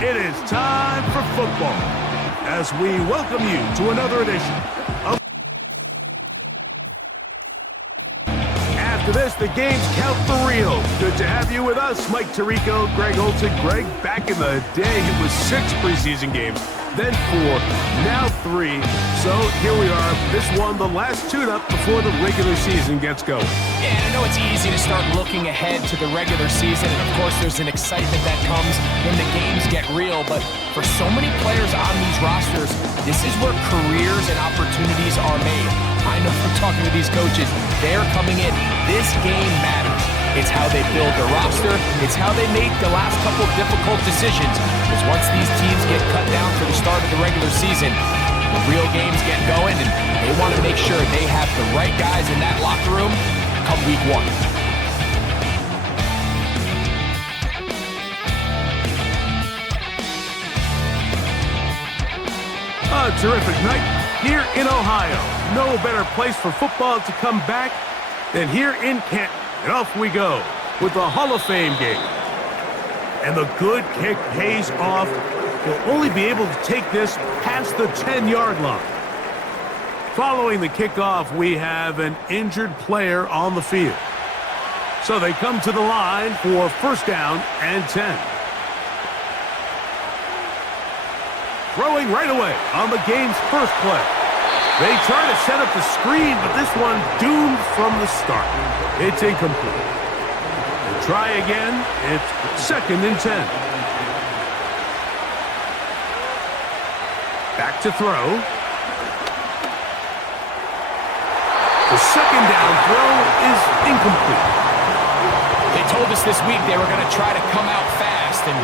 It is time for football as we welcome you to another edition of... After this, the games count for real. Good to have you with us, Mike Tirico, Greg Olson. Greg, back in the day, it was 6 preseason games, then 4, now 3. So here we are. This one, the last tune-up before the regular season gets going. Yeah, and I know it's easy to start looking ahead to the regular season, and of course there's an excitement that comes when the games get real, but for so many players on these rosters, this is where careers and opportunities are made. I know from talking to these coaches, they're coming in. This game matters. It's how they build their roster. It's how they make the last couple difficult decisions. Because once these teams get cut down for the start of the regular season, the real games get going, and they want to make sure they have the right guys in that locker room come week 1. A terrific night here in Ohio. No better place for football to come back than here in Canton. And off we go with the Hall of Fame game. And the good kick pays off. He'll only be able to take this past the 10-yard line. Following the kickoff, we have an injured player on the field. So they come to the line for first down and 10. Throwing right away on the game's first play. They try to set up the screen, but this one doomed from the start. It's incomplete. They try again. It's second and 10. Back to throw. The second down throw is incomplete. They told us this week they were going to try to come out fast, and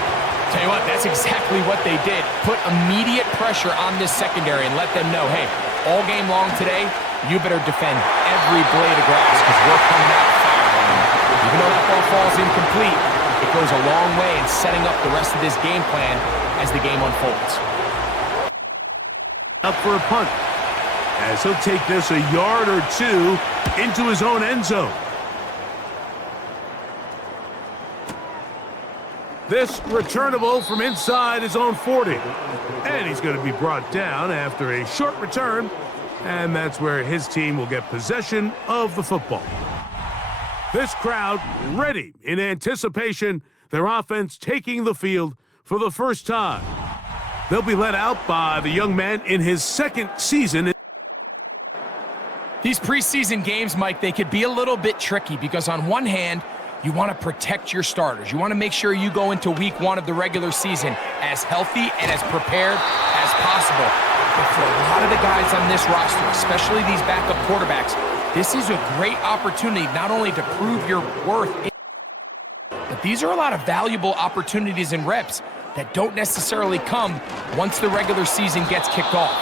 tell you what, that's exactly what they did. Put immediate pressure on this secondary and let them know, hey, all game long today, you better defend every blade of grass because we're coming out firing. Even though that ball falls incomplete, it goes a long way in setting up the rest of this game plan as the game unfolds. Up for a punt, as he'll take this a yard or 2 into his own end zone. This returnable from inside his own 40. And he's going to be brought down after a short return. And that's where his team will get possession of the football. This crowd ready in anticipation. Their offense taking the field for the first time. They'll be led out by the young man in his second season. These preseason games, Mike, they could be a little bit tricky because on one hand, you want to protect your starters. You want to make sure you go into week 1 of the regular season as healthy and as prepared as possible. But for a lot of the guys on this roster, especially these backup quarterbacks, this is a great opportunity not only to prove your worth, but these are a lot of valuable opportunities and reps that don't necessarily come once the regular season gets kicked off.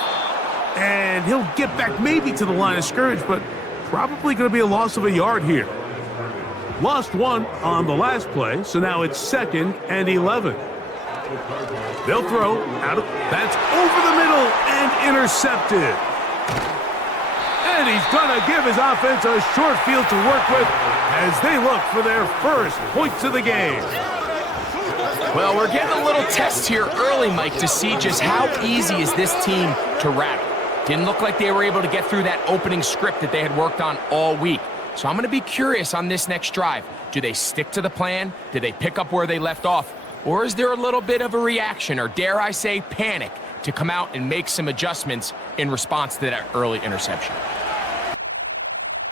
And he'll get back maybe to the line of scrimmage, but probably going to be a loss of a yard here. Lost 1 on the last play, so now it's second and 11. They'll throw out of... That's over the middle and intercepted. And he's going to give his offense a short field to work with as they look for their first points of the game. Well, we're getting a little test here early, Mike, to see just how easy is this team to rattle. Didn't look like they were able to get through that opening script that they had worked on all week. So I'm going to be curious on this next drive. Do they stick to the plan? Do they pick up where they left off? Or is there a little bit of a reaction, or dare I say panic, to come out and make some adjustments in response to that early interception?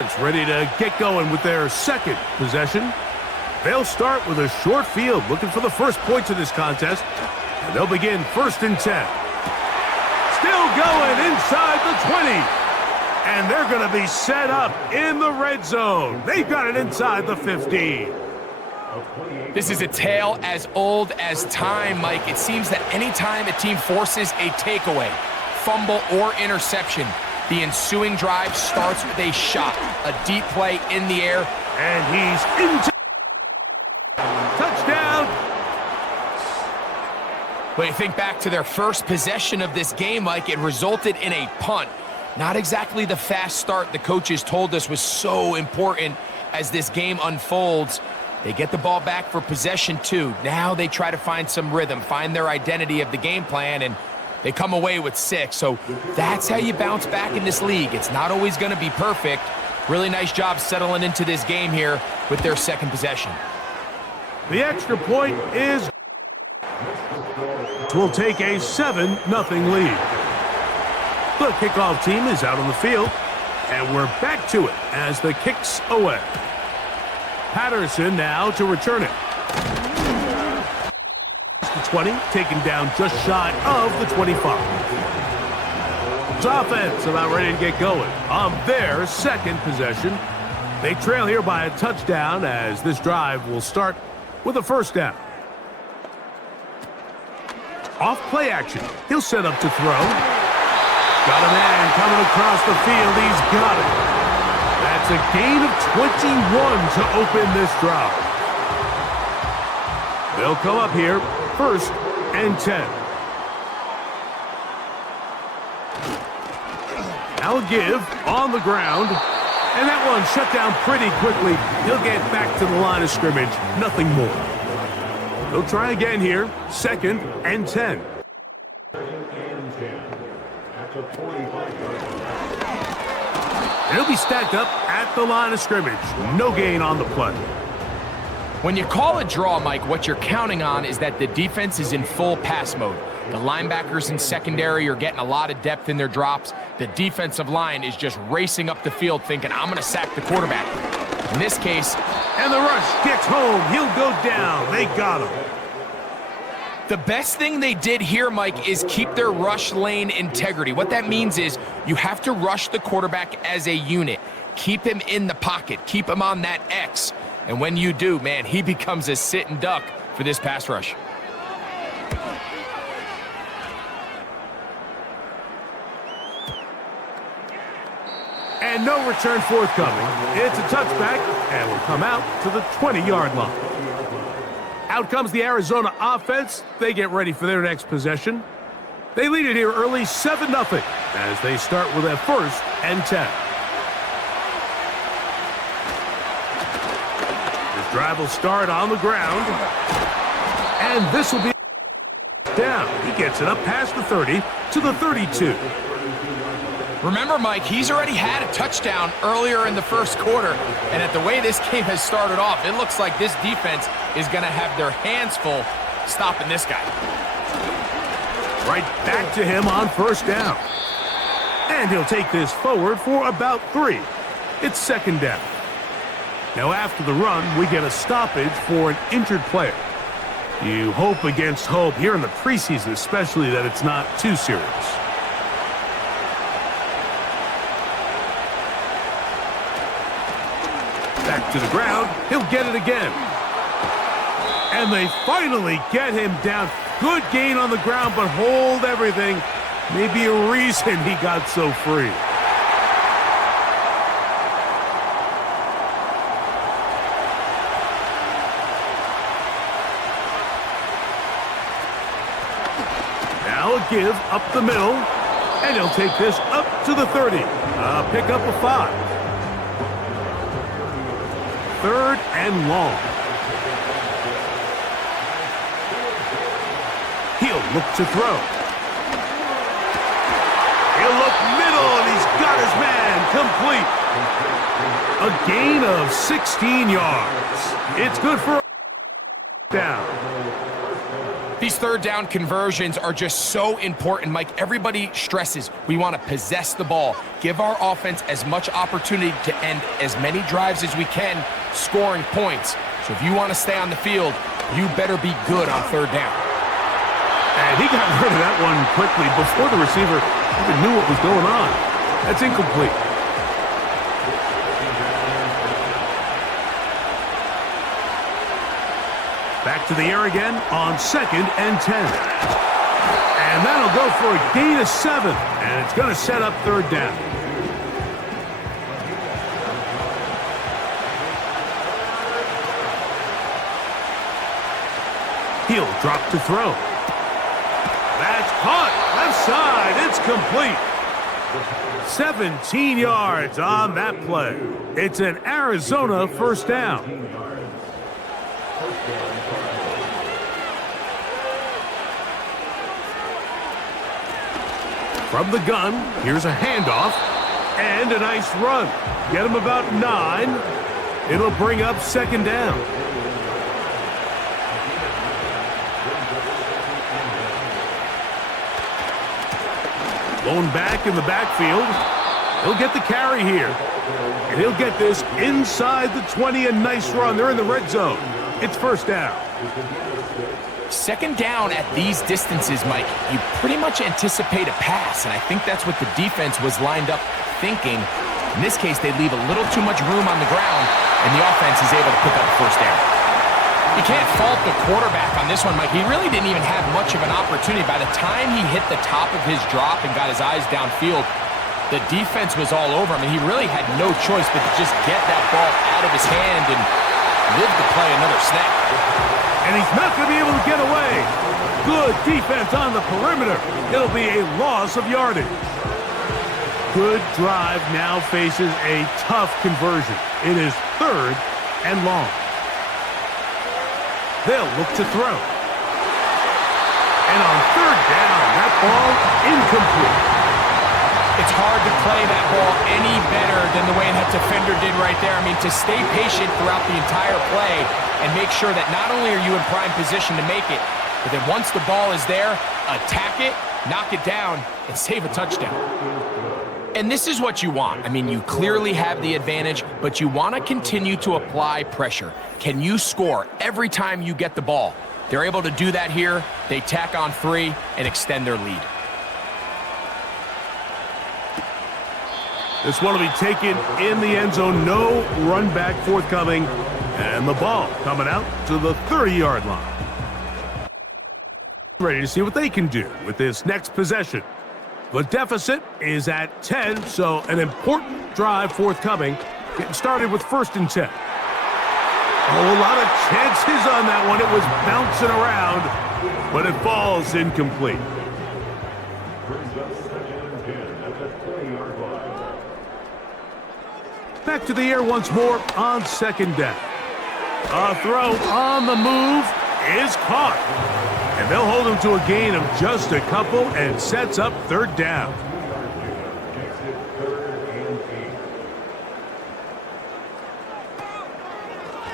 It's ready to get going with their second possession. They'll start with a short field, looking for the first points of this contest. And they'll begin first and 10. Still going inside the 20. And they're going to be set up in the red zone. They've got it inside the 15. This is a tale as old as time, Mike. It seems that anytime a team forces a takeaway, fumble, or interception, the ensuing drive starts with a shot, a deep play in the air. And he's into touchdown. When you think back to their first possession of this game, Mike, it resulted in a punt. Not exactly the fast start the coaches told us was so important as this game unfolds. They get the ball back for possession 2. Now they try to find some rhythm, find their identity of the game plan, and they come away with 6. So that's how you bounce back in this league. It's not always going to be perfect. Really nice job settling into this game here with their second possession. The extra point is... will take a 7-0 lead. The kickoff team is out on the field, and we're back to it as the kick's away. Patterson now to return it. The 20, taken down just shy of the 25. His offense about ready to get going on their second possession. They trail here by a touchdown as this drive will start with a first down. Off play action. He'll set up to throw. Got a man coming across the field. He's got it. That's a gain of 21 to open this drive. They'll come up here, 1st and 10. Now a give on the ground. And that one shut down pretty quickly. He'll get back to the line of scrimmage. Nothing more. They'll try again here, 2nd and 10. He'll be stacked up at the line of scrimmage. No gain on the play. When you call a draw, Mike, what you're counting on is that the defense is in full pass mode. The linebackers in secondary are getting a lot of depth in their drops. The defensive line is just racing up the field thinking, I'm going to sack the quarterback. In this case... and the rush gets home. He'll go down. They got him. The best thing they did here, Mike, is keep their rush lane integrity. What that means is you have to rush the quarterback as a unit. Keep him in the pocket. Keep him on that X. And when you do, man, he becomes a sit and duck for this pass rush. And no return forthcoming. It's a touchback, and will come out to the 20-yard line. Out comes the Arizona offense. They get ready for their next possession. They lead it here early, 7-0, as they start with a 1st and 10. This drive will start on the ground, and this will be down. He gets it up past the 30 to the 32. Remember, Mike, he's already had a touchdown earlier in the first quarter, and at the way this game has started off, it looks like this defense is going to have their hands full stopping this guy. Right back to him on 1st down. And he'll take this forward for about 3. It's 2nd down. Now after the run, we get a stoppage for an injured player. You hope against hope here in the preseason, especially that it's not too serious. Back to the ground. He'll get it again. And they finally get him down. Good gain on the ground, but hold everything. Maybe a reason he got so free. Now a give up the middle. And he'll take this up to the 30. Pick up a 5. 3rd and long. He'll look to throw. He'll look middle, and he's got his man complete. A gain of 16 yards. It's good for a down. These 3rd down conversions are just so important, Mike. Everybody stresses we want to possess the ball, give our offense as much opportunity to end as many drives as we can, scoring points. So if you want to stay on the field, you better be good on 3rd down. And he got rid of that one quickly before the receiver even knew what was going on. That's incomplete. Back to the air again on 2nd and 10. And that'll go for a gain of 7. And it's going to set up 3rd down. He'll drop to throw. That's caught. Left side. It's complete. 17 yards on that play. It's an Arizona 1st down. From the gun, here's a handoff and a nice run. Get him about 9. It'll bring up second down. Blown back in the backfield. He'll get the carry here. And he'll get this inside the 20. A nice run. They're in the red zone. It's first down. Second down at these distances, Mike, you pretty much anticipate a pass, and I think that's what the defense was lined up thinking. In this case, they leave a little too much room on the ground, and the offense is able to pick up a first down. You can't fault the quarterback on this one, Mike. He really didn't even have much of an opportunity. By the time he hit the top of his drop and got his eyes downfield, the defense was all over him, and he really had no choice but to just get that ball out of his hand and live to play another snap. And he's not going to be able to get away. Good defense on the perimeter. It'll be a loss of yardage. Good drive now faces a tough conversion. It is 3rd and long. They'll look to throw. And on 3rd down, that ball incomplete. It's hard to play that ball any better than the way that defender did right there. I mean, to stay patient throughout the entire play and make sure that not only are you in prime position to make it, but then once the ball is there, attack it, knock it down, and save a touchdown. And this is what you want. I mean, you clearly have the advantage, but you want to continue to apply pressure. Can you score every time you get the ball? They're able to do that here. They tack on 3 and extend their lead. This one will be taken in the end zone. No run back forthcoming. And the ball coming out to the 30-yard line. Ready to see what they can do with this next possession. The deficit is at 10, so an important drive forthcoming. Getting started with 1st and 10. Oh, a lot of chances on that one. It was bouncing around, but it falls incomplete. Back to the air once more on 2nd down. A throw on the move is caught. And they'll hold him to a gain of just a couple and sets up 3rd down.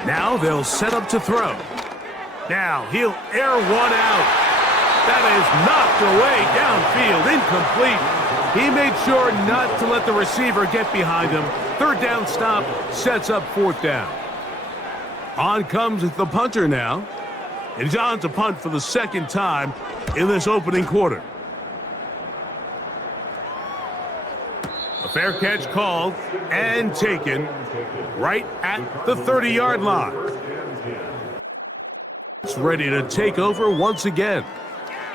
Now they'll set up to throw. Now he'll air one out. That is knocked away downfield, incomplete. He made sure not to let the receiver get behind him. 3rd down stop sets up 4th down. On comes the punter now. And he's on to punt for the 2nd time in this opening quarter. A fair catch called and taken right at the 30-yard line. It's ready to take over once again.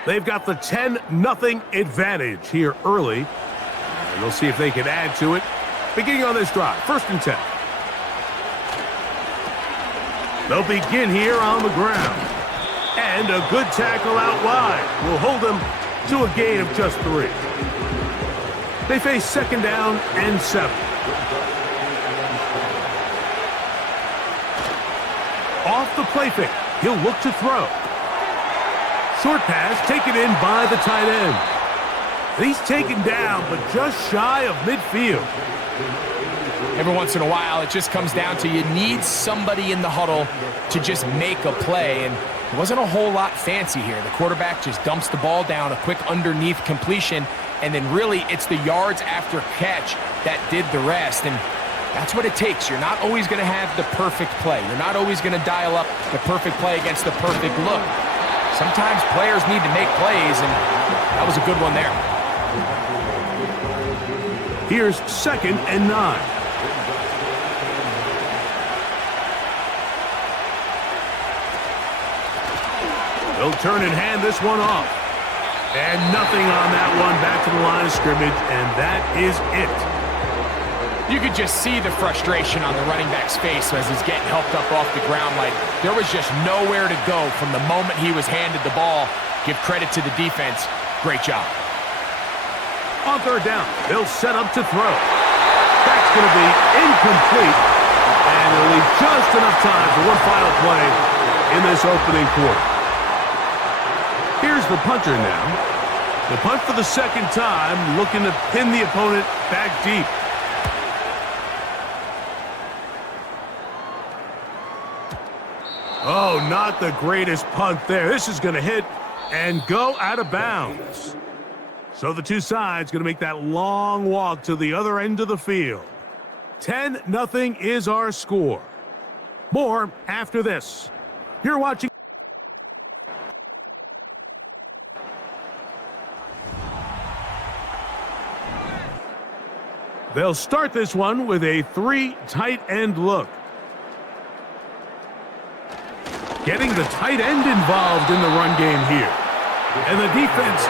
They've got the 10-0 advantage here early. And we'll see if they can add to it. Beginning on this drive, 1st and 10. They'll begin here on the ground. And a good tackle out wide will hold them to a gain of just 3. They face 2nd down and 7. Off the play fake, he'll look to throw. Short pass taken in by the tight end. He's taken down, but just shy of midfield. Every once in a while, it just comes down to you need somebody in the huddle to just make a play, and it wasn't a whole lot fancy here. The quarterback just dumps the ball down, a quick underneath completion, and then really it's the yards after catch that did the rest, and that's what it takes. You're not always going to have the perfect play. You're not always going to dial up the perfect play against the perfect look. Sometimes players need to make plays, and that was a good one there. Here's 2nd and 9. They'll turn and hand this one off. And nothing on that one. Back to the line of scrimmage, and that is it. You could just see the frustration on the running back's face as he's getting helped up off the ground. Like there was just nowhere to go from the moment he was handed the ball. Give credit to the defense. Great job. On 3rd down, they'll set up to throw. That's going to be incomplete. And it'll leave just enough time for one final play in this opening quarter. Here's the punter now. The punt for the second time, looking to pin the opponent back deep. Oh, not the greatest punt there. This is going to hit and go out of bounds. So the two sides going to make that long walk to the other end of the field. 10-0 is our score. More after this. You're watching. They'll start this one with a 3 tight end look. Getting the tight end involved in the run game here. And the defense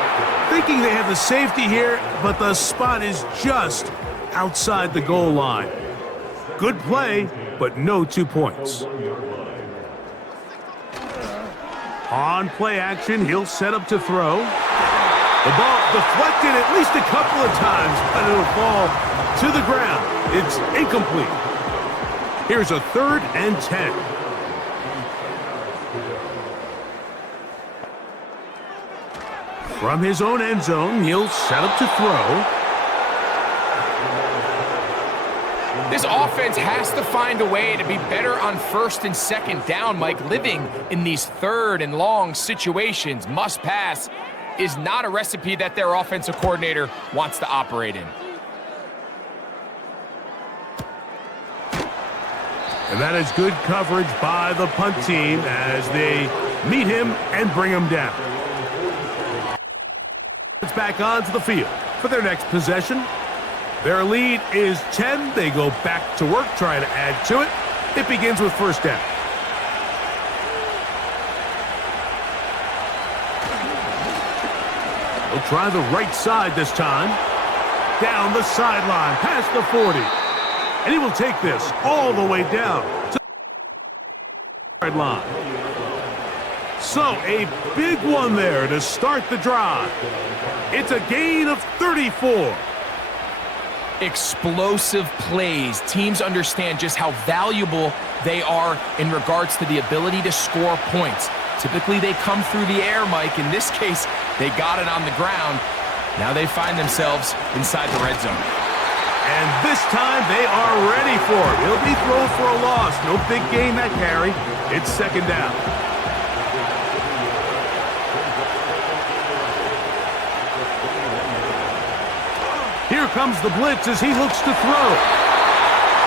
thinking they have the safety here, but the spot is just outside the goal line. Good play, but no 2 points. On play action, he'll set up to throw. The ball deflected at least a couple of times, but it'll fall to the ground. It's incomplete. Here's a 3rd and 10. From his own end zone, he'll set up to throw. This offense has to find a way to be better on 1st and 2nd down, Mike. Living in these 3rd and long situations, must pass, is not a recipe that their offensive coordinator wants to operate in. And that is good coverage by the punt team as they meet him and bring him down. It's back onto the field for their next possession. Their lead is 10. They go back to work, trying to add to it. It begins with 1st down. They'll try the right side this time. Down the sideline, past the 40. And he will take this all the way down to the sideline. So a big one there to start the drive. It's a gain of 34. Explosive plays. Teams understand just how valuable they are in regards to the ability to score points. Typically, they come through the air, Mike. In this case, they got it on the ground. Now they find themselves inside the red zone. And this time, they are ready for it. He'll be thrown for a loss. No big gain that carry. It's 2nd down. Here comes the blitz as he looks to throw.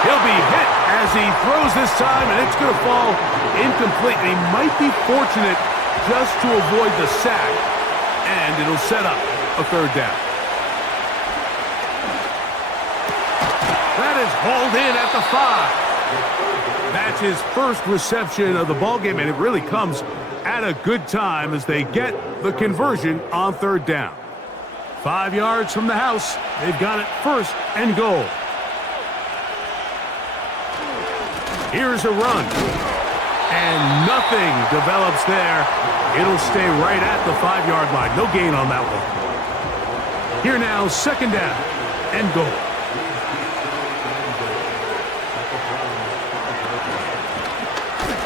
He'll be hit as he throws this time, and it's going to fall incomplete. And he might be fortunate just to avoid the sack, and it'll set up a 3rd down. That is hauled in at the 5. That's his first reception of the ballgame, and it really comes at a good time as they get the conversion on 3rd down. 5 yards from the house. They've got it 1st and goal. Here's a run. And nothing develops there. It'll stay right at the 5-yard line. No gain on that one. Here now, 2nd down and goal.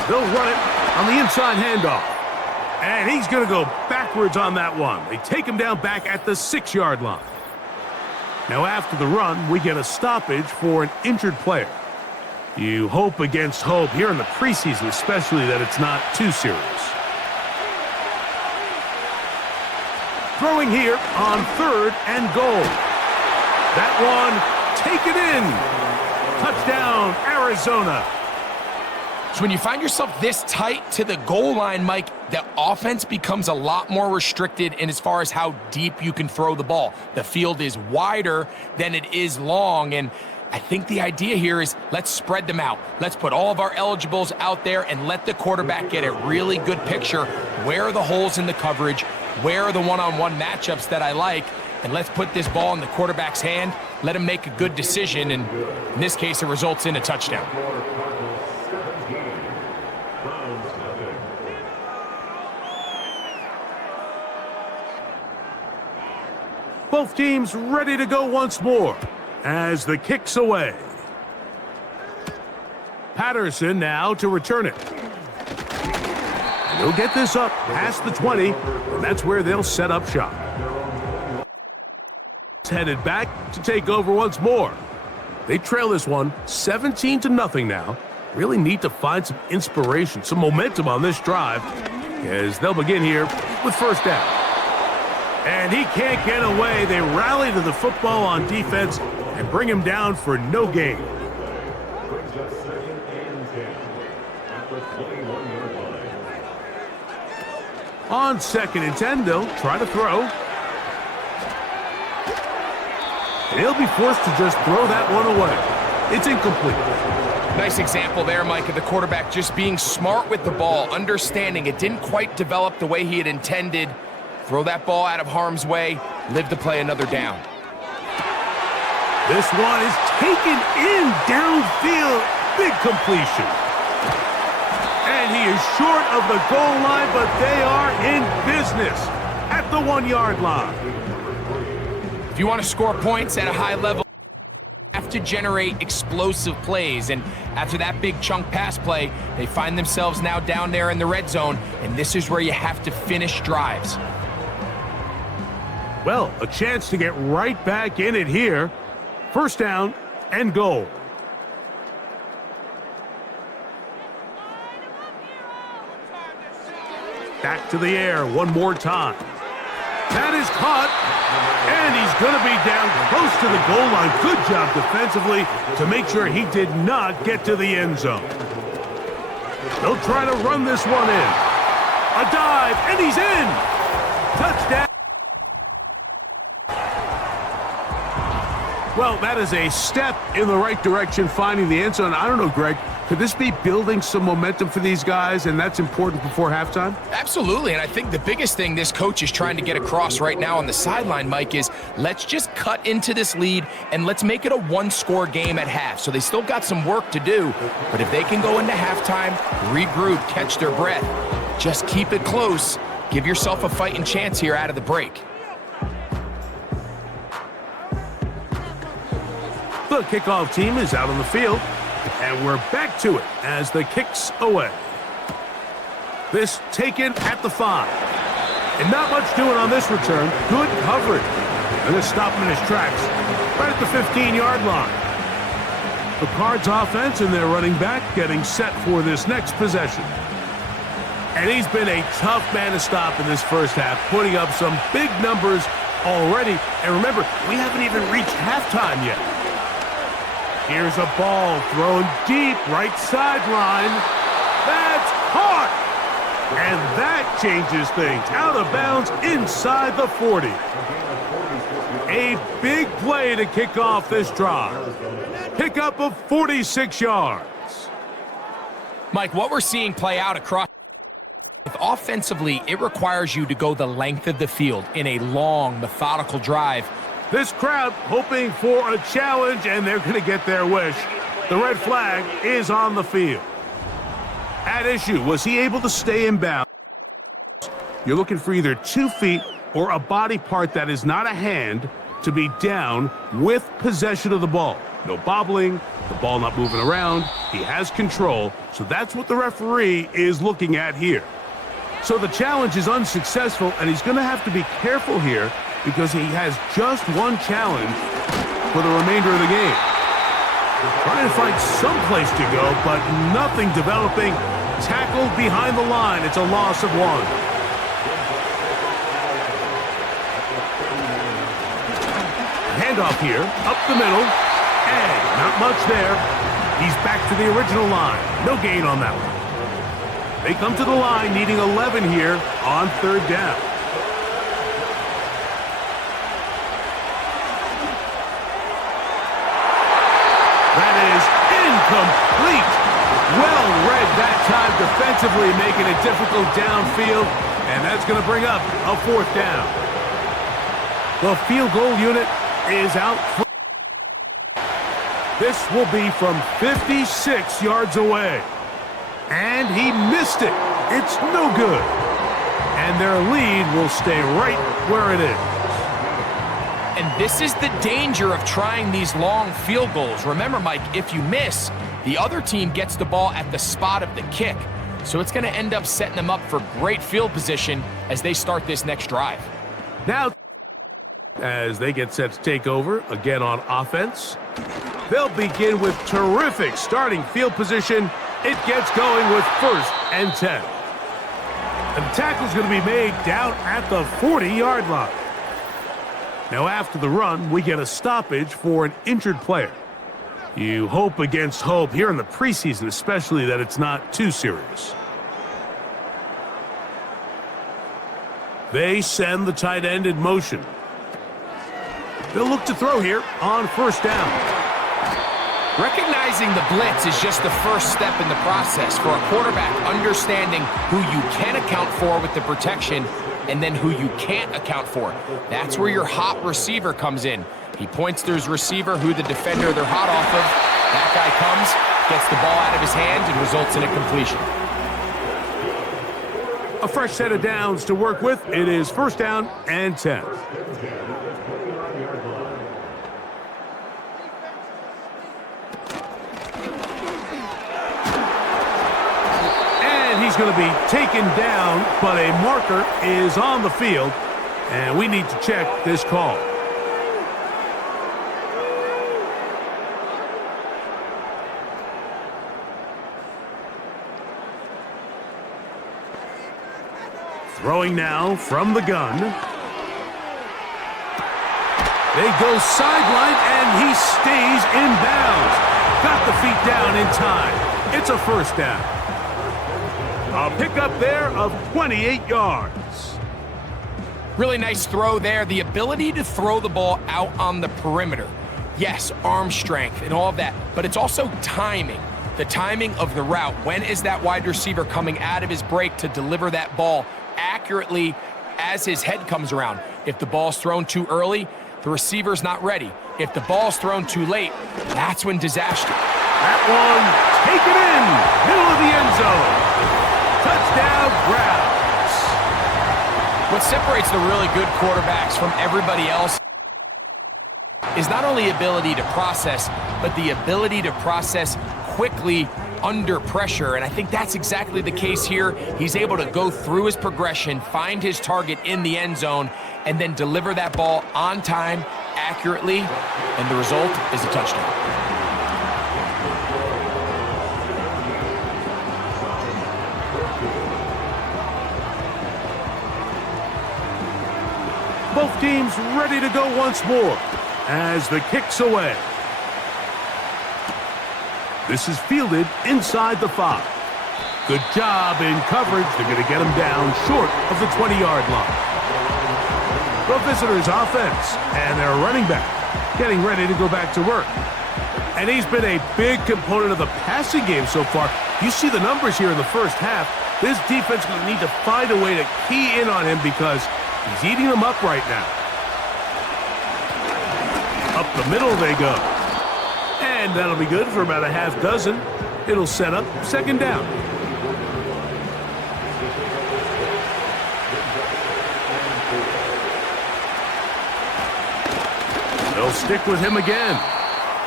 They'll run it on the inside handoff. And he's going to go backwards on that one. They take him down back at the 6-yard line. Now after the run, we get a stoppage for an injured player. You hope against hope here in the preseason, especially that it's not too serious. Throwing here on 3rd and goal. That one, take it in. Touchdown, Arizona. So when you find yourself this tight to the goal line, Mike, the offense becomes a lot more restricted in as far as how deep you can throw the ball. The field is wider than it is long, and I think the idea here is let's spread them out. Let's put all of our eligibles out there and let the quarterback get a really good picture. Where are the holes in the coverage? Where are the one-on-one matchups that I like? And let's put this ball in the quarterback's hand, let him make a good decision, and in this case, it results in a touchdown. Both teams ready to go once more as the kick's away. Patterson now to return it. And he'll get this up past the 20, and that's where they'll set up shop. headed back to take over once more. They trail this one 17-0 now. Really need to find some inspiration, some momentum on this drive, as they'll begin here with first down. And he can't get away. They rally to the football on defense and bring him down for no gain. On 2nd and 10, they'll try to throw. And he'll be forced to just throw that one away. It's incomplete. Nice example there, Mike, of the quarterback just being smart with the ball, understanding it didn't quite develop the way he had intended. Throw that ball out of harm's way, live to play another down. This one is taken in downfield. Big completion. And he is short of the goal line, but they are in business at the 1-yard line. If you want to score points at a high level, you have to generate explosive plays. And after that big chunk pass play, they find themselves now down there in the red zone, and this is where you have to finish drives. Well, a chance to get right back in it here. First down and goal. Back to the air one more time. That is caught, and he's going to be down close to the goal line. Good job defensively to make sure he did not get to the end zone. They'll try to run this one in. A dive, and he's in. Touchdown. Well, that is a step in the right direction, finding the end zone. I don't know, Greg, could this be building some momentum for these guys, and that's important before halftime? Absolutely, and I think the biggest thing this coach is trying to get across right now on the sideline, Mike, is let's just cut into this lead and let's make it a one-score game at half. So they still got some work to do, but if they can go into halftime, regroup, catch their breath, just keep it close, give yourself a fighting chance here out of the break. The kickoff team is out on the field, and we're back to it as the kick's away. This taken at the 5. And not much doing on this return. Good coverage. And this stop him in his tracks right at the 15-yard line. The Cards offense and their running back getting set for this next possession. And he's been a tough man to stop in this first half, putting up some big numbers already. And remember, we haven't even reached halftime yet. Here's a ball thrown deep, right sideline. That's caught! And that changes things. Out of bounds inside the 40. A big play to kick off this drive. Pickup of 46 yards. Mike, what we're seeing play out across offensively, it requires you to go the length of the field in a long, methodical drive. This crowd hoping for a challenge, and they're going to get their wish. The red flag is on the field. At issue, was he able to stay in bounds? You're looking for either 2 feet or a body part that is not a hand to be down with possession of the ball. No bobbling, the ball not moving around. He has control, so that's what the referee is looking at here. So the challenge is unsuccessful, and he's going to have to be careful here because he has just one challenge for the remainder of the game. Trying to find some place to go, but nothing developing. Tackled behind the line. It's a loss of 1. Handoff here, up the middle, and not much there. He's back to the original line. No gain on that one. They come to the line needing 11 here on 3rd down. That is incomplete. Well read that time defensively, making it difficult downfield, and that's going to bring up a 4th down. The field goal unit is out. This will be from 56 yards away. And he missed it. It's no good. And their lead will stay right where it is. And this is the danger of trying these long field goals. Remember, Mike, if you miss, the other team gets the ball at the spot of the kick. So it's going to end up setting them up for great field position as they start this next drive. Now, as they get set to take over again on offense. They'll begin with terrific starting field position. It gets going with 1st and 10. And the tackle's going to be made down at the 40-yard line. Now after the run, we get a stoppage for an injured player. You hope against hope here in the preseason, especially, that it's not too serious. They send the tight end in motion. They'll look to throw here on 1st down. Recognizing the blitz is just the first step in the process for a quarterback, understanding who you can account for with the protection and then who you can't account for. That's where your hot receiver comes in. He points to his receiver, who the defender they're hot off of. That guy comes, gets the ball out of his hand, and results in a completion. A fresh set of downs to work with. It is 1st down and 10. And he's going to be taken down, but a marker is on the field, and we need to check this call. Throwing now from the gun. They go sideline, and he stays in bounds. Got the feet down in time. It's a 1st down. A pickup there of 28 yards. Really nice throw there. The ability to throw the ball out on the perimeter. Yes, arm strength and all of that, but it's also timing. The timing of the route. When is that wide receiver coming out of his break to deliver that ball accurately as his head comes around? If the ball's thrown too early, the receiver's not ready. If the ball's thrown too late, that's when disaster. That one, take it in, middle of the end zone. Touchdown, Browns. What separates the really good quarterbacks from everybody else is not only ability to process, but the ability to process quickly under pressure, and I think that's exactly the case here. He's able to go through his progression, find his target in the end zone, and then deliver that ball on time, accurately, and the result is a touchdown. Both teams ready to go once more as the kick's away. This is fielded inside the 5. Good job in coverage. They're going to get him down short of the 20-yard line. The visitors' offense and their running back getting ready to go back to work. And he's been a big component of the passing game so far. You see the numbers here in the first half. This defense will need to find a way to key in on him because he's eating them up right now. Up the middle they go. And that'll be good for about a half dozen. It'll set up 2nd down. They'll stick with him again.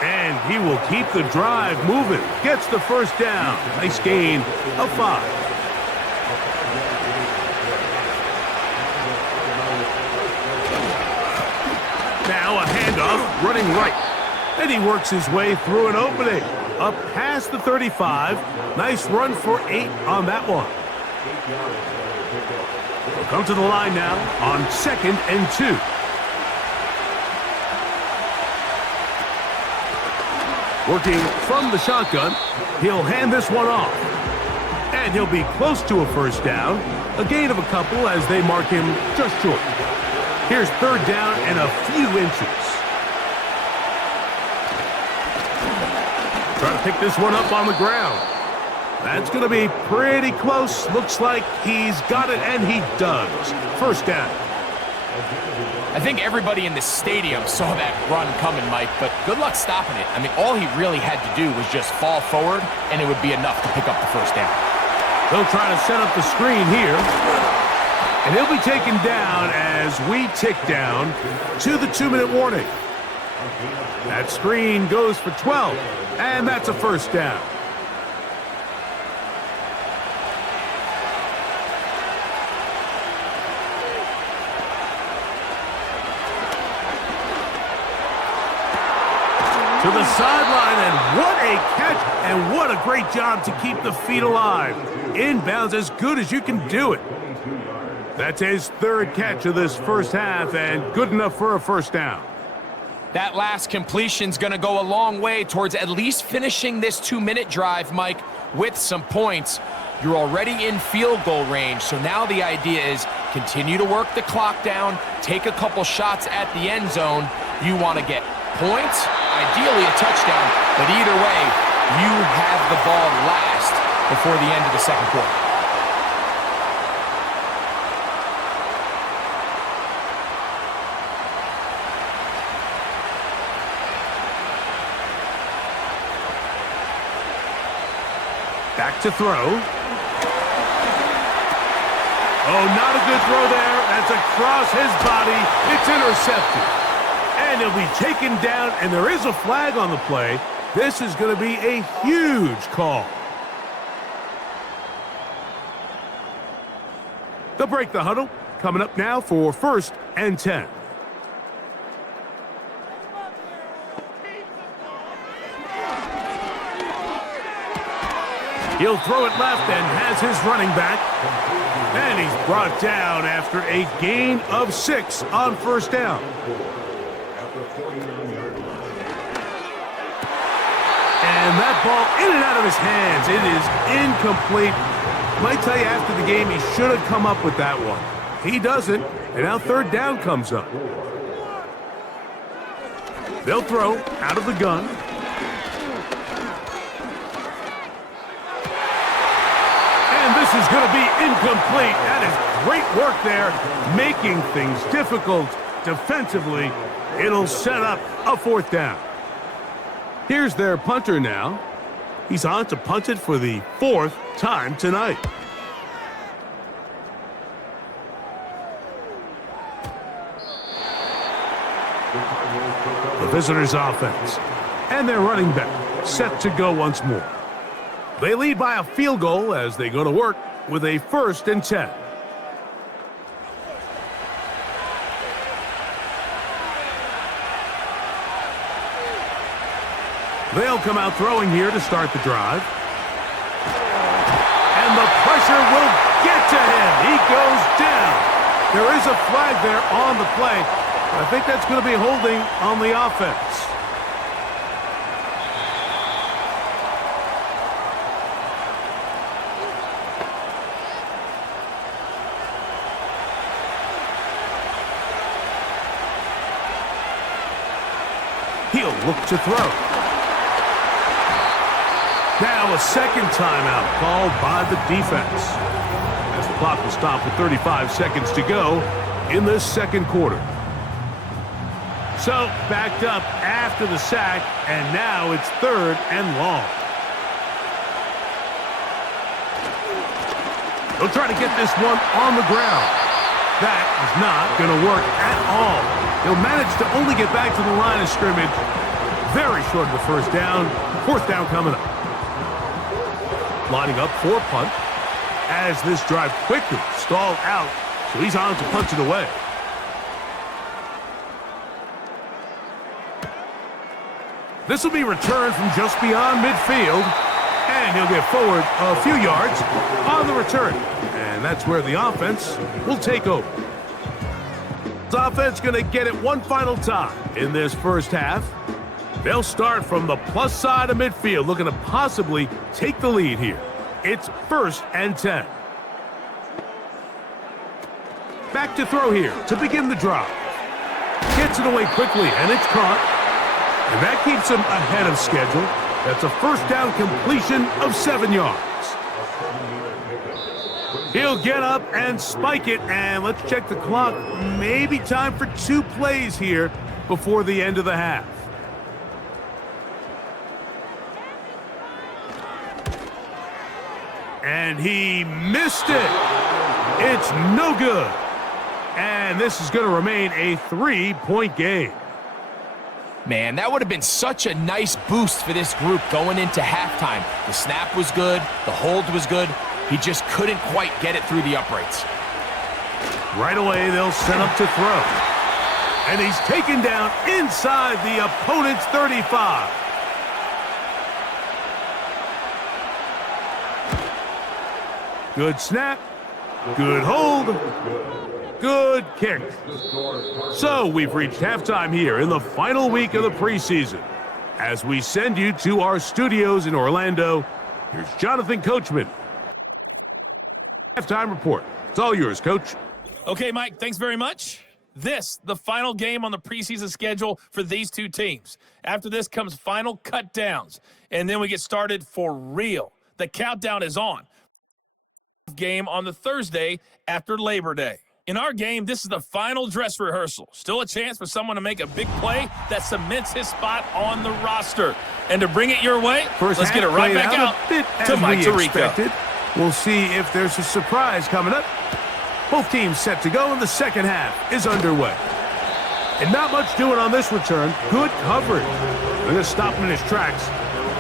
And he will keep the drive moving. Gets the 1st down. Nice gain of 5. Now a handoff, running right. And he works his way through an opening. Up past the 35. Nice run for 8 on that one. We'll come to the line now on 2nd and 2. Working from the shotgun, he'll hand this one off. And he'll be close to a 1st down. A gain of a couple as they mark him just short. Here's 3rd down and a few inches. Trying to pick this one up on the ground. That's going to be pretty close. Looks like he's got it, and he does. 1st down. I think everybody in the stadium saw that run coming, Mike, but good luck stopping it. I mean, all he really had to do was just fall forward, and it would be enough to pick up the 1st down. They'll try to set up the screen here. And he'll be taken down as we tick down to the 2-minute warning. That screen goes for 12, and that's a 1st down. To the sideline, and what a catch, and what a great job to keep the feet alive. Inbounds as good as you can do it. That's his third catch of this first half, and good enough for a first down. That last completion's going to go a long way towards at least finishing this 2-minute drive, Mike, with some points. You're already in field goal range, so now the idea is continue to work the clock down, take a couple shots at the end zone. You want to get points, ideally a touchdown, but either way, you have the ball last before the end of the second quarter. Back to throw. Oh, not a good throw there. That's across his body. It's intercepted. And he'll be taken down, and there is a flag on the play. This is going to be a huge call. They'll break the huddle. Coming up now for 1st and 10. He'll throw it left and has his running back. And he's brought down after a gain of 6 on first down. And that ball in and out of his hands. It is incomplete. Might tell you after the game he should have come up with that one. He doesn't, and now third down comes up. They'll throw out of the gun. This is going to be incomplete. That is great work there, making things difficult defensively. It'll set up a 4th down. Here's their punter now. He's on to punt it for the 4th time tonight. The visitors' offense and their running back set to go once more. They lead by a field goal as they go to work with a 1st and 10. They'll come out throwing here to start the drive. And the pressure will get to him. He goes down. There is a flag there on the play. I think that's going to be holding on the offense. He'll look to throw. Now a second timeout called by the defense. As the clock will stop with 35 seconds to go in this second quarter. So backed up after the sack, and now it's 3rd and long. They'll try to get this one on the ground. That is not going to work at all. He'll manage to only get back to the line of scrimmage. Very short of the first down. 4th down coming up. Lining up for punt as this drive quickly stalled out. So he's on to punch it away. This will be returned from just beyond midfield. And he'll get forward a few yards on the return. And that's where the offense will take over. The offense going to get it one final time in this first half. They'll start from the plus side of midfield, looking to possibly take the lead here. It's 1st and 10. Back to throw here to begin the drive. Gets it away quickly, and it's caught. And that keeps him ahead of schedule. That's a first down completion of 7 yards. He'll get up and spike it, and let's check the clock. Maybe time for 2 plays here before the end of the half. And he missed it. It's no good. And this is going to remain a 3-point game. Man, that would have been such a nice boost for this group going into halftime. The snap was good. The hold was good. He just couldn't quite get it through the uprights. Right away, they'll set up to throw. And he's taken down inside the opponent's 35. Good snap. Good hold. Good kick. So we've reached halftime here in the final week of the preseason. As we send you to our studios in Orlando, here's Jonathan Coachman. Halftime report. It's all yours, Coach. Okay, Mike, thanks very much. The final game on the preseason schedule for these two teams. After this comes final cut downs, and then we get started for real. The countdown is on. Game on the Thursday after Labor Day. In our game, this is the final dress rehearsal. Still a chance for someone to make a big play that cements his spot on the roster. And to bring it your way, let's get it right back out to Mike Tirico. We'll see if there's a surprise coming up. Both teams set to go, and the second half is underway. And not much doing on this return. Good coverage. They're going to stop him in his tracks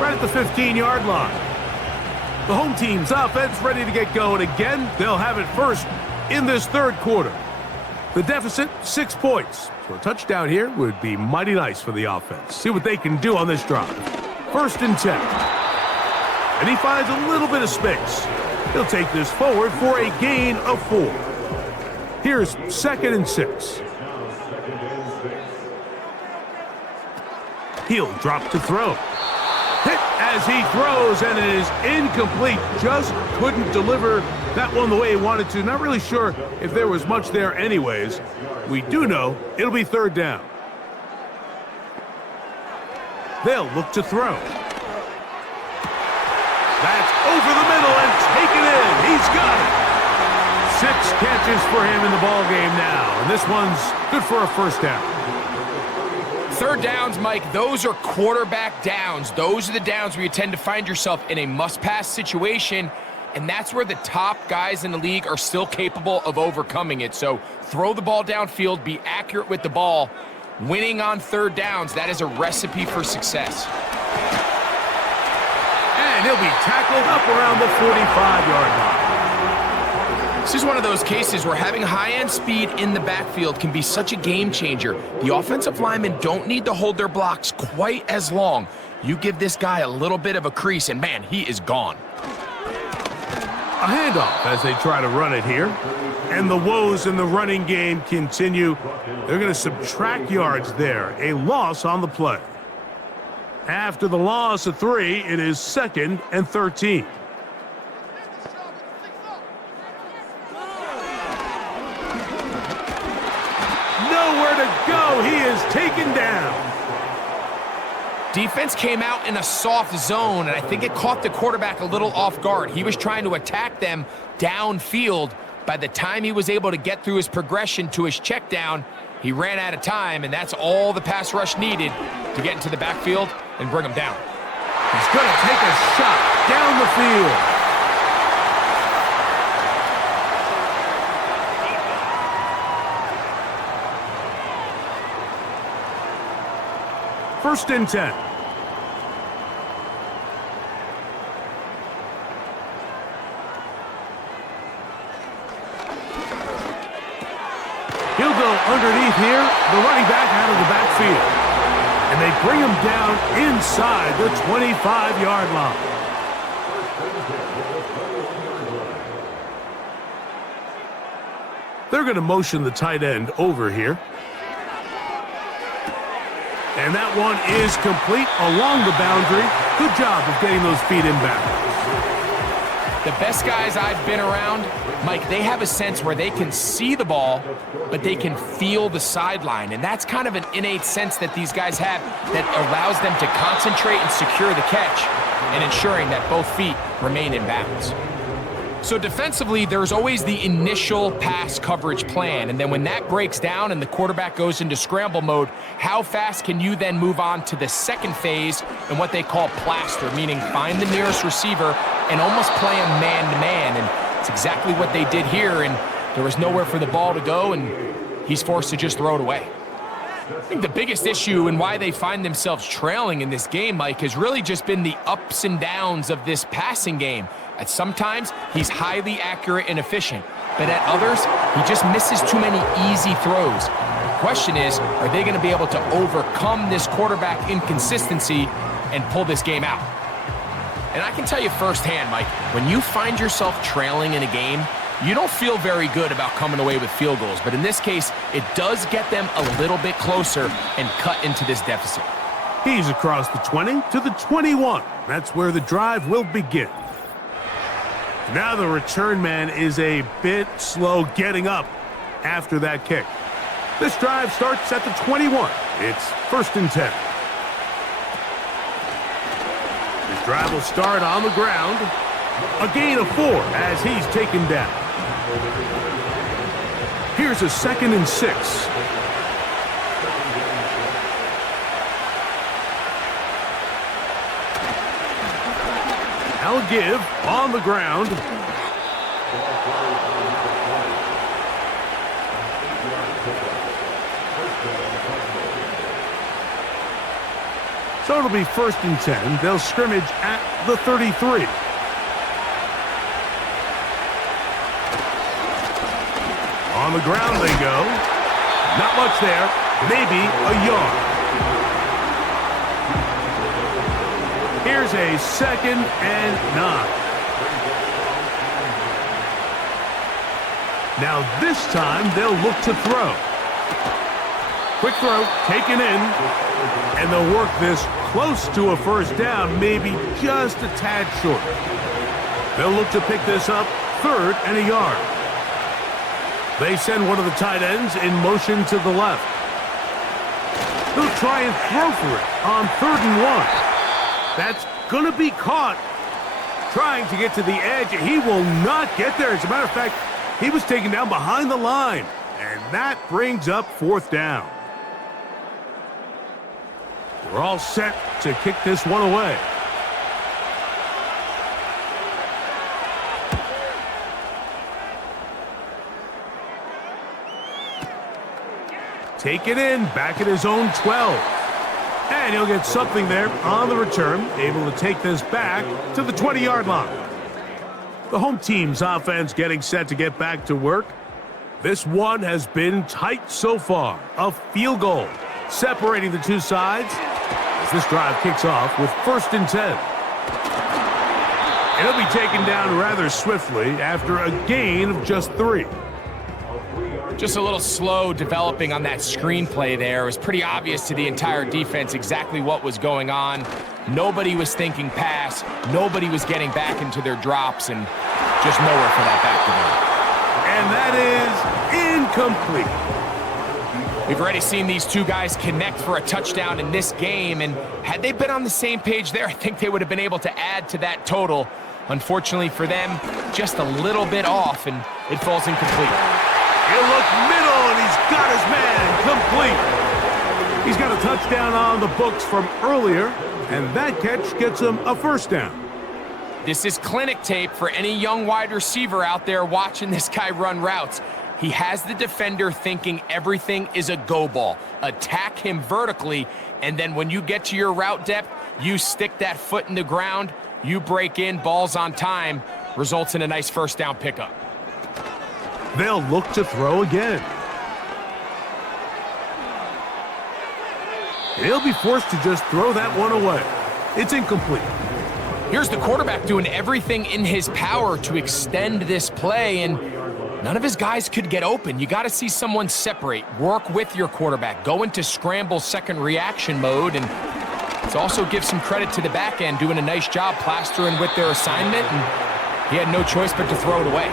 right at the 15-yard line. The home team's offense ready to get going again. They'll have it first in this third quarter. The deficit, 6 points. So a touchdown here would be mighty nice for the offense. See what they can do on this drive. 1st and 10. And he finds a little bit of space. He'll take this forward for a gain of 4. Here's 2nd and 6. He'll drop to throw. Hit as he throws, and it is incomplete. Just couldn't deliver that one the way he wanted to. Not really sure if there was much there anyways. We do know it'll be 3rd down. They'll look to throw. That's over the middle and taken in. He's got it. 6 catches for him in the ball game now, and this one's good for a 1st down. 3rd downs, Mike, those are quarterback downs. Those are the downs where you tend to find yourself in a must-pass situation, and that's where the top guys in the league are still capable of overcoming it. So throw the ball downfield, be accurate with the ball. Winning on 3rd downs, that is a recipe for success. And he'll be tackled up around the 45-yard line. This is one of those cases where having high-end speed in the backfield can be such a game changer. The offensive linemen don't need to hold their blocks quite as long. You give this guy a little bit of a crease, and man, he is gone. A handoff as they try to run it here. And the woes in the running game continue. They're going to subtract yards there. A loss on the play. After the loss of 3, it is 2nd and 13. Nowhere to go. He is taken down. Defense came out in a soft zone, and I think it caught the quarterback a little off guard. He was trying to attack them downfield. By the time he was able to get through his progression to his check down, he ran out of time, and that's all the pass rush needed to get into the backfield and bring him down. He's going to take a shot down the field. First and 10. He'll go underneath here, the running back out of the backfield. And they bring him down inside the 25-yard line. They're going to motion the tight end over here. And that one is complete along the boundary. Good job of getting those feet in bounds. The best guys I've been around, Mike, they have a sense where they can see the ball, but they can feel the sideline. And that's kind of an innate sense that these guys have that allows them to concentrate and secure the catch and ensuring that both feet remain in bounds. So defensively, there's always the initial pass coverage plan, and then when that breaks down and the quarterback goes into scramble mode, how fast can you then move on to the second phase and what they call plaster, meaning find the nearest receiver and almost play him man-to-man, and it's exactly what they did here, and there was nowhere for the ball to go, and he's forced to just throw it away. I think the biggest issue and why they find themselves trailing in this game, Mike, has really just been the ups and downs of this passing game. At sometimes, he's highly accurate and efficient, but at others, he just misses too many easy throws. question is, are they going to be able to overcome this quarterback inconsistency and pull this game out? And I can tell you firsthand, Mike, when you find yourself trailing in a game, you don't feel very good about coming away with field goals. But in this case, it does get them a little bit closer and cut into this deficit. He's across the 20 to the 21. That's where the drive will begin. Now the return man is a bit slow getting up after that kick. This drive starts at the 21. It's 1st and 10. This drive will start on the ground. A gain of 4 as he's taken down. Here's a 2nd and 6. I'll give on the ground. So it'll be 1st and 10. They'll scrimmage at the 33. On the ground they go. Not much there. Maybe a yard. Here's a 2nd and 9. Now this time they'll look to throw. Quick throw, taken in, and they'll work this close to a 1st down, maybe just a tad short. They'll look to pick this up 3rd and a yard. They send one of the tight ends in motion to the left. They'll try and throw for it on 3rd and 1. That's going to be caught trying to get to the edge. He will not get there. As a matter of fact, he was taken down behind the line, and that brings up 4th down. We're all set to kick this one away. Take it in, back at his own 12. And he'll get something there on the return, able to take this back to the 20-yard line. The home team's offense getting set to get back to work. This one has been tight so far. A field goal separating the two sides as this drive kicks off with 1st and 10. And he'll be taken down rather swiftly after a gain of just 3. Just a little slow developing on that screenplay there. It was pretty obvious to the entire defense exactly what was going on. Nobody was thinking pass. Nobody was getting back into their drops, and just nowhere for that back to go. And that is incomplete. We've already seen these two guys connect for a touchdown in this game, and had they been on the same page there, I think they would have been able to add to that total. Unfortunately for them, just a little bit off, and it falls incomplete. He'll look middle, and he's got his man complete. He's got a touchdown on the books from earlier, and that catch gets him a 1st down. This is clinic tape for any young wide receiver out there watching this guy run routes. He has the defender thinking everything is a go ball. Attack him vertically, and then when you get to your route depth, you stick that foot in the ground, you break in, ball's on time, results in a nice 1st down pickup. They'll look to throw again. He'll be forced to just throw that one away. It's incomplete. Here's the quarterback doing everything in his power to extend this play, and none of his guys could get open. You got to see someone separate, work with your quarterback, go into scramble second reaction mode, and let's also give some credit to the back end doing a nice job plastering with their assignment, and he had no choice but to throw it away.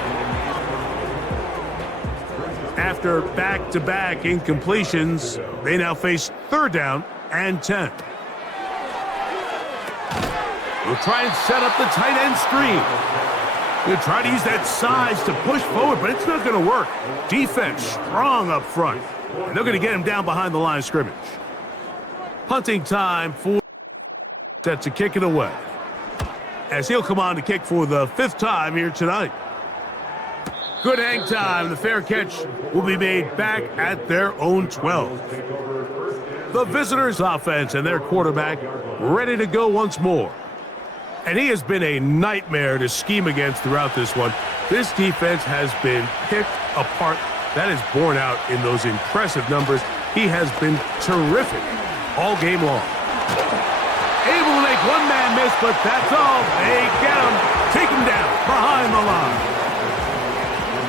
After back-to-back incompletions, they now face 3rd down and 10. We'll try and set up the tight end screen. We'll try to use that size to push forward, but it's not going to work. Defense strong up front. And they're going to get him down behind the line of scrimmage. Punting time for set to kick it away, as he'll come on to kick for the 5th time here tonight. Good hang time. The fair catch will be made back at their own 12. The visitors' offense and their quarterback ready to go once more. And he has been a nightmare to scheme against throughout this one. This defense has been picked apart. That is borne out in those impressive numbers. He has been terrific all game long. Able to make one man miss, but that's all. They get him. Take him down behind the line.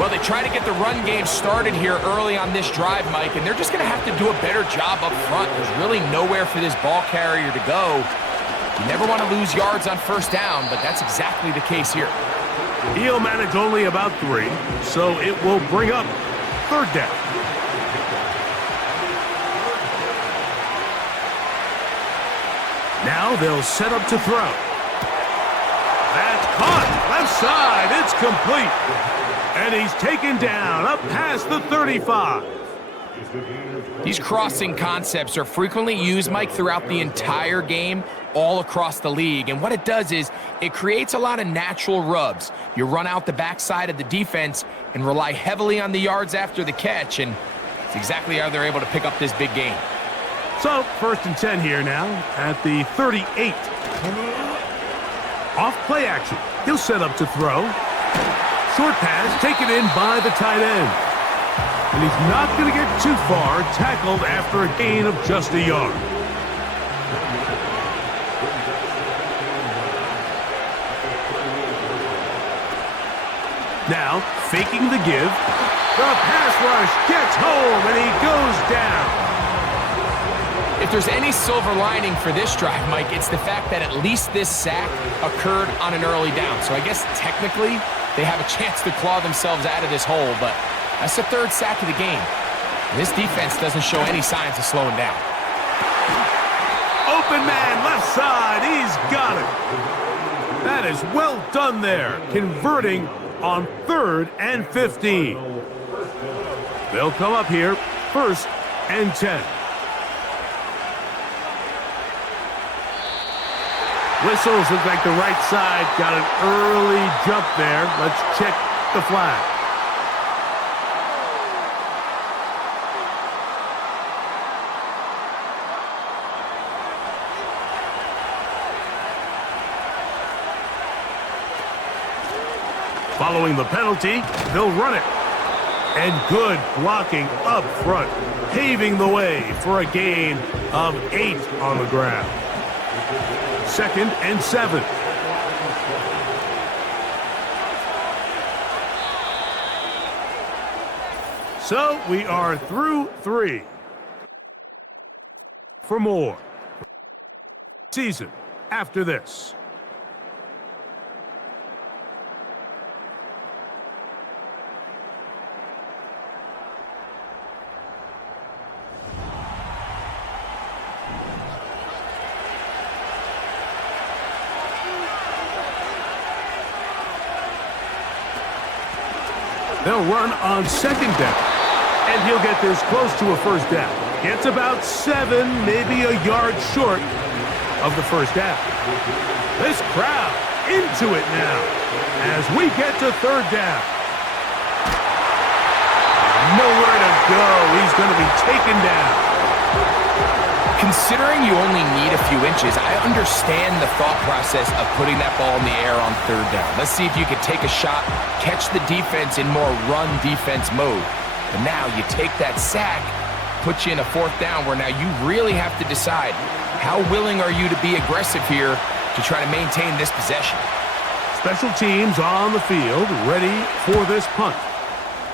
Well, they try to get the run game started here early on this drive, Mike, and they're just going to have to do a better job up front. There's really nowhere for this ball carrier to go. You never want to lose yards on first down, but that's exactly the case here. He'll manage only about 3, so it will bring up third down. Now they'll set up to throw. That's caught. Left side. It's complete. And he's taken down up past the 35. These crossing concepts are frequently used, Mike, throughout the entire game, all across the league. And what it does is it creates a lot of natural rubs. You run out the backside of the defense and rely heavily on the yards after the catch, and it's exactly how they're able to pick up this big gain. So, 1st and 10 here now at the 38. Off play action. He'll set up to throw. Short pass taken in by the tight end. And he's not going to get too far, tackled after a gain of just a yard. Now, faking the give. The pass rush gets home, and he goes down. If there's any silver lining for this drive, Mike, it's the fact that at least this sack occurred on an early down. So I guess technically they have a chance to claw themselves out of this hole, but that's the 3rd sack of the game. This defense doesn't show any signs of slowing down. Open man, left side, he's got it. That is well done there, converting on 3rd and 15. They'll come up here, 1st and 10. Whistles look like the right side got an early jump there. Let's check the flag. Following the penalty, they'll run it. And good blocking up front, paving the way for a gain of 8 on the ground. 2nd and 7. So we are through 3. For more season after this. They'll run on 2nd down, and he'll get this close to a 1st down. Gets about 7, maybe a yard short of the 1st down. This crowd into it now as we get to 3rd down. Nowhere to go. He's going to be taken down. Considering you only need a few inches, I understand the thought process of putting that ball in the air on 3rd down. Let's see if you can take a shot, catch the defense in more run defense mode. But now you take that sack, put you in a 4th down where now you really have to decide how willing are you to be aggressive here to try to maintain this possession. Special teams on the field ready for this punt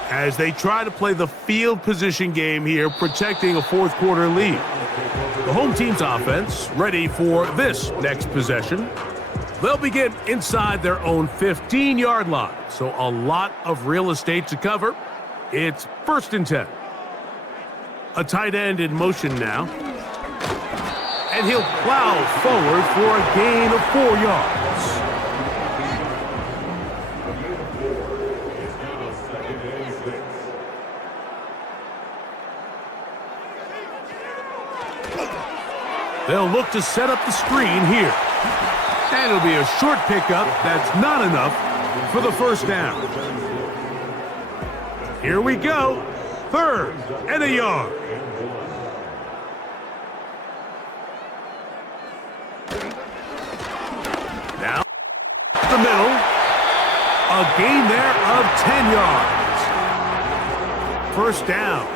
as they try to play the field position game here, protecting a 4th quarter lead. The home team's offense ready for this next possession. They'll begin inside their own 15-yard line, so a lot of real estate to cover. It's 1st and 10. A tight end in motion now. And he'll plow forward for a gain of 4 yards. They'll look to set up the screen here. And it'll be a short pickup that's not enough for the 1st down. Here we go. 3rd and a yard. Now, the middle. A gain there of 10 yards. 1st down.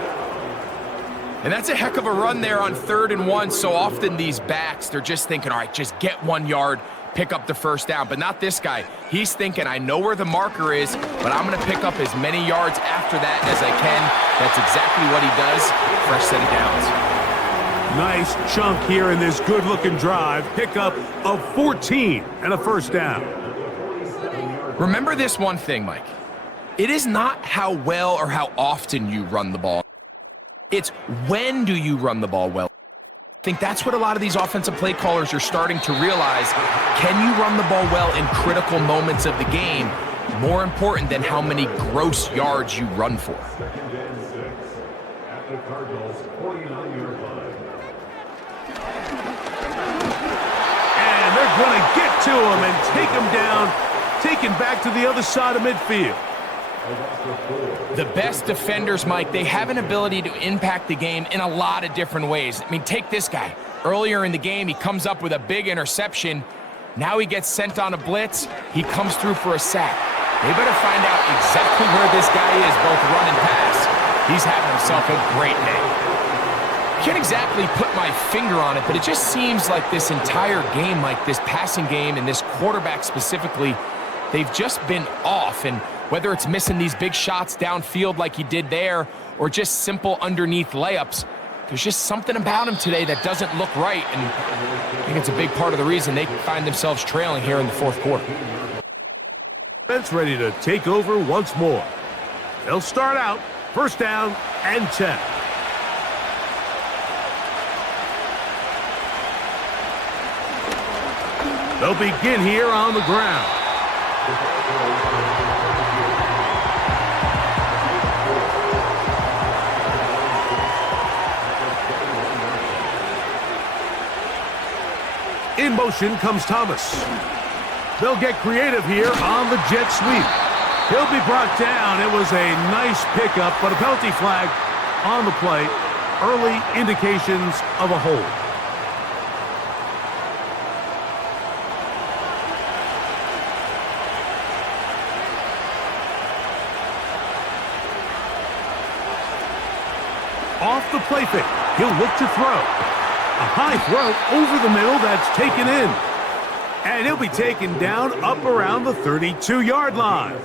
And that's a heck of a run there on 3rd and 1. So often these backs, they're just thinking, all right, just get 1 yard, pick up the first down. But not this guy. He's thinking, I know where the marker is, but I'm going to pick up as many yards after that as I can. That's exactly what he does. Fresh set of downs. Nice chunk here in this good-looking drive. Pickup of 14 and a first down. Remember this one thing, Mike. It is not how well or how often you run the ball. It's when do you run the ball well. I think that's what a lot of these offensive play callers are starting to realize. Can you run the ball well in critical moments of the game? More important than how many gross yards you run for. And they're going to get to him and take him down, taken back to the other side of midfield. The best defenders, Mike, they have an ability to impact the game in a lot of different ways. I mean, take this guy. Earlier in the game, he comes up with a big interception. Now he gets sent on a blitz. He comes through for a sack. They better find out exactly where this guy is, both run and pass. He's having himself a great day. Can't exactly put my finger on it, but it just seems like this entire game, like this passing game and this quarterback specifically, they've just been off. And whether it's missing these big shots downfield like he did there or just simple underneath layups, there's just something about him today that doesn't look right. And I think it's a big part of the reason they find themselves trailing here in the 4th quarter. Defense ready to take over once more. They'll start out first down and 10. They'll begin here on the ground. In motion comes Thomas. They'll get creative here on the jet sweep. He'll be brought down. It was a nice pickup, but a penalty flag on the play. Early indications of a hold. Off the play fake, he'll look to throw. A high throw over the middle that's taken in. And he'll be taken down up around the 32-yard line.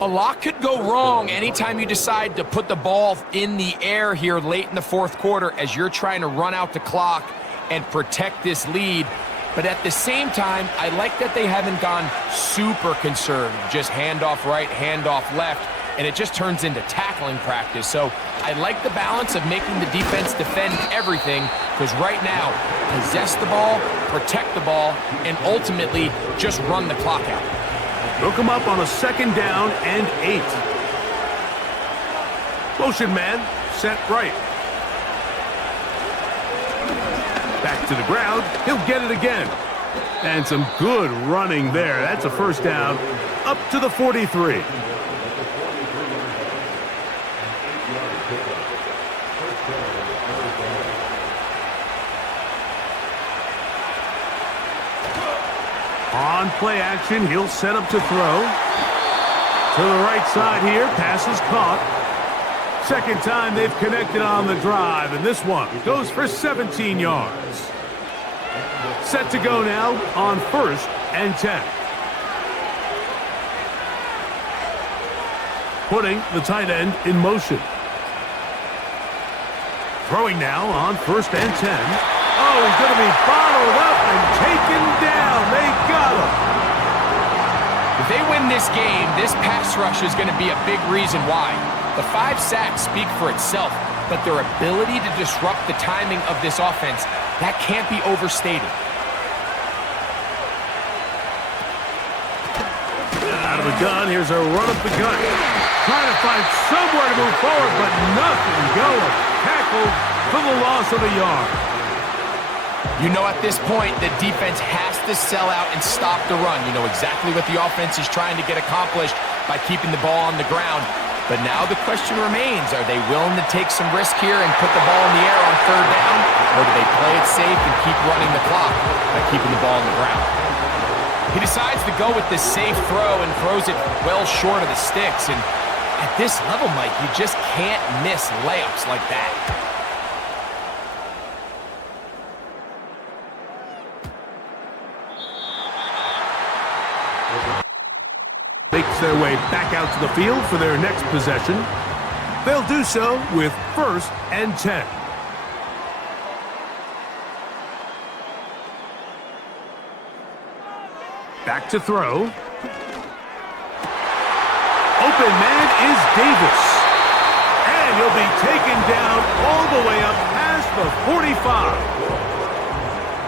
A lot could go wrong anytime you decide to put the ball in the air here late in the 4th quarter as you're trying to run out the clock and protect this lead. But at the same time, I like that they haven't gone super conservative, just handoff right, handoff left, and it just turns into tackling practice. So I like the balance of making the defense defend everything, because right now, possess the ball, protect the ball, and ultimately just run the clock out. Look him up on a 2nd down and 8. Motion man, set right. Back to the ground, he'll get it again. And some good running there. That's a first down, up to the 43. On play action, he'll set up to throw. To the right side here, pass is caught. 2nd time they've connected on the drive, and this one goes for 17 yards. Set to go now on 1st and 10. Putting the tight end in motion. Throwing now on 1st and 10. Oh, he's going to be bottled up and taken down. They got him. If they win this game, this pass rush is going to be a big reason why. The 5 sacks speak for itself, but their ability to disrupt the timing of this offense, that can't be overstated. Out of the gun, here's a run up the gut. Trying to find somewhere to move forward, but nothing going. Tackled for the loss of a yard. You know at this point, the defense has to sell out and stop the run. You know exactly what the offense is trying to get accomplished by keeping the ball on the ground. But now the question remains, are they willing to take some risk here and put the ball in the air on 3rd down? Or do they play it safe and keep running the clock by keeping the ball on the ground? He decides to go with this safe throw and throws it well short of the sticks. And At this level, Mike, you just can't miss layups like that. Makes their way back out to the field for their next possession. They'll do so with 1st and 10. Back to throw. Open man is Davis. And he'll be taken down all the way up past the 45.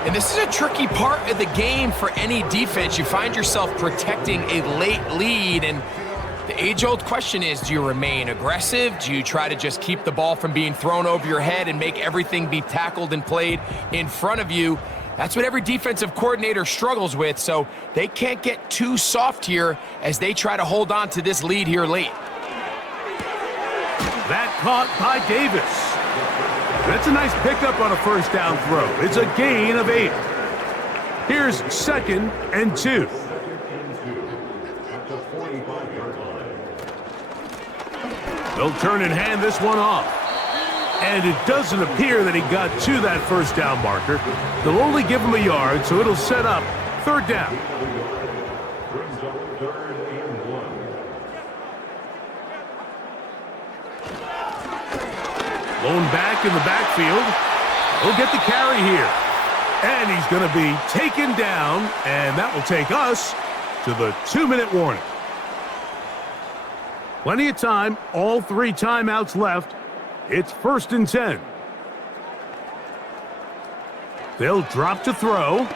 And this is a tricky part of the game for any defense. You find yourself protecting a late lead, and the age-old question is, do you remain aggressive? Do you try to just keep the ball from being thrown over your head and make everything be tackled and played in front of you? That's what every defensive coordinator struggles with, so they can't get too soft here as they try to hold on to this lead here late. That caught by Davis. That's a nice pickup on a 1st down throw. It's a gain of 8. Here's 2nd and 2. They'll turn and hand this one off. And it doesn't appear that he got to that 1st down marker. They'll only give him a yard, so it'll set up 3rd down. Blown back in the backfield. He'll get the carry here. And he's going to be taken down, and that will take us to the 2-minute warning. Plenty of time, all 3 timeouts left. It's 1st and 10. They'll drop to throw.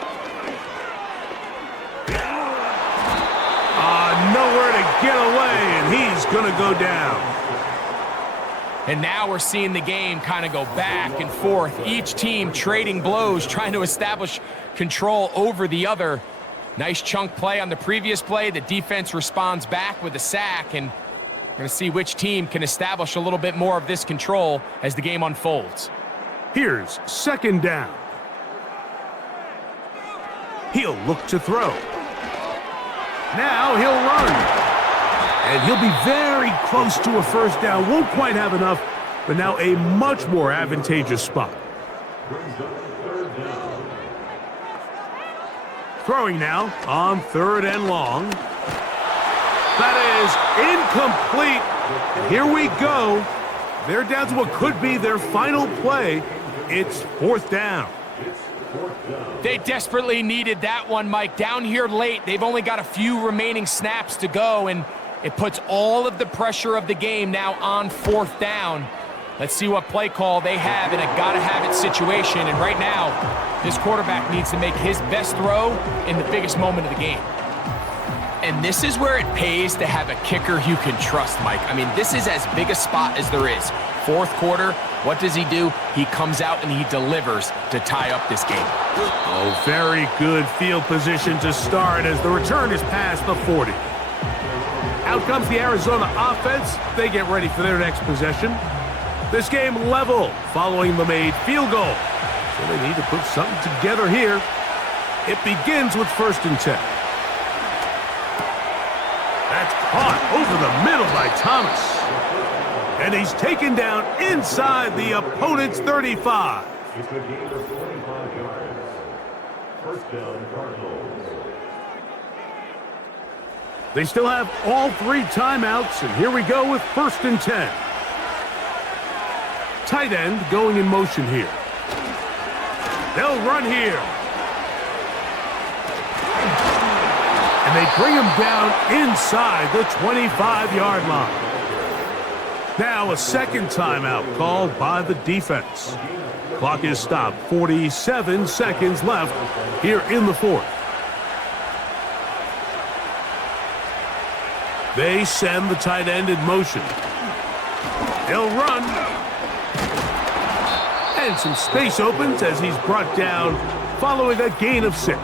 Nowhere to get away, and he's going to go down. And now we're seeing the game kind of go back and forth. Each team trading blows, trying to establish control over the other. Nice chunk play on the previous play. The defense responds back with a sack, and we're going to see which team can establish a little bit more of this control as the game unfolds. Here's 2nd down. He'll look to throw. Now he'll run. And he'll be very close to a 1st down. Won't quite have enough, but now a much more advantageous spot. Throwing now on 3rd and long. That is incomplete. And here we go. They're down to what could be their final play. It's 4th down. They desperately needed that one, Mike. Down here late, they've only got a few remaining snaps to go, and it puts all of the pressure of the game now on 4th down. Let's see what play call they have in a gotta-have-it situation. And right now, this quarterback needs to make his best throw in the biggest moment of the game. And this is where it pays to have a kicker you can trust, Mike. I mean, this is as big a spot as there is. 4th quarter, what does he do? He comes out and he delivers to tie up this game. Oh, very good field position to start as the return is past the 40. Out comes the Arizona offense. They get ready for their next possession. This game level following the made field goal. So they need to put something together here. It begins with 1st and 10. That's caught over the middle by Thomas. And he's taken down inside the opponent's 35. It's a gain of 25 yards. 1st down, Cardinals. They still have all 3 timeouts, and here we go with 1st and 10. Tight end going in motion here. They'll run here. And they bring him down inside the 25-yard line. Now a 2nd timeout called by the defense. Clock is stopped. 47 seconds left here in the 4th. They send the tight end in motion. He'll run. And some space opens as he's brought down following a gain of 6.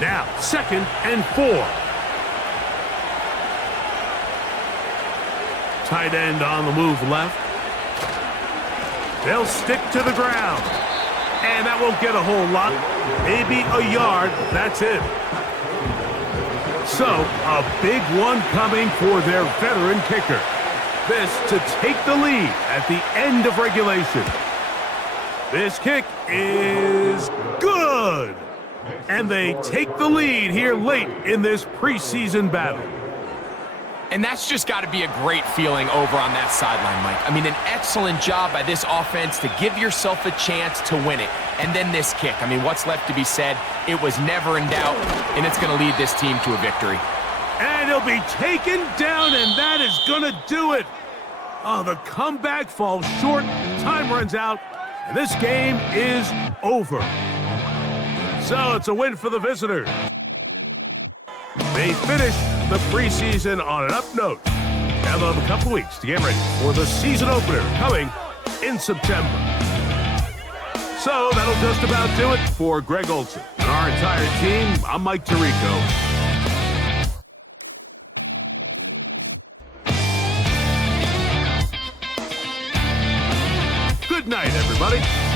Now, 2nd and 4. Tight end on the move left. They'll stick to the ground. And that won't get a whole lot. Maybe a yard. That's it. So, a big one coming for their veteran kicker. This to take the lead at the end of regulation. This kick is good. And they take the lead here late in this preseason battle. And that's just got to be a great feeling over on that sideline, Mike. I mean, an excellent job by this offense to give yourself a chance to win it. And then this kick. I mean, what's left to be said? It was never in doubt, and it's going to lead this team to a victory. And he'll be taken down, and that is going to do it. Oh, the comeback falls short. Time runs out, and this game is over. So it's a win for the visitors. They finished the preseason on an up note. Now they'll have a couple weeks to get ready for the season opener coming in September. So that'll just about do it for Greg Olson and our entire team. I'm Mike Tirico. Good night, everybody.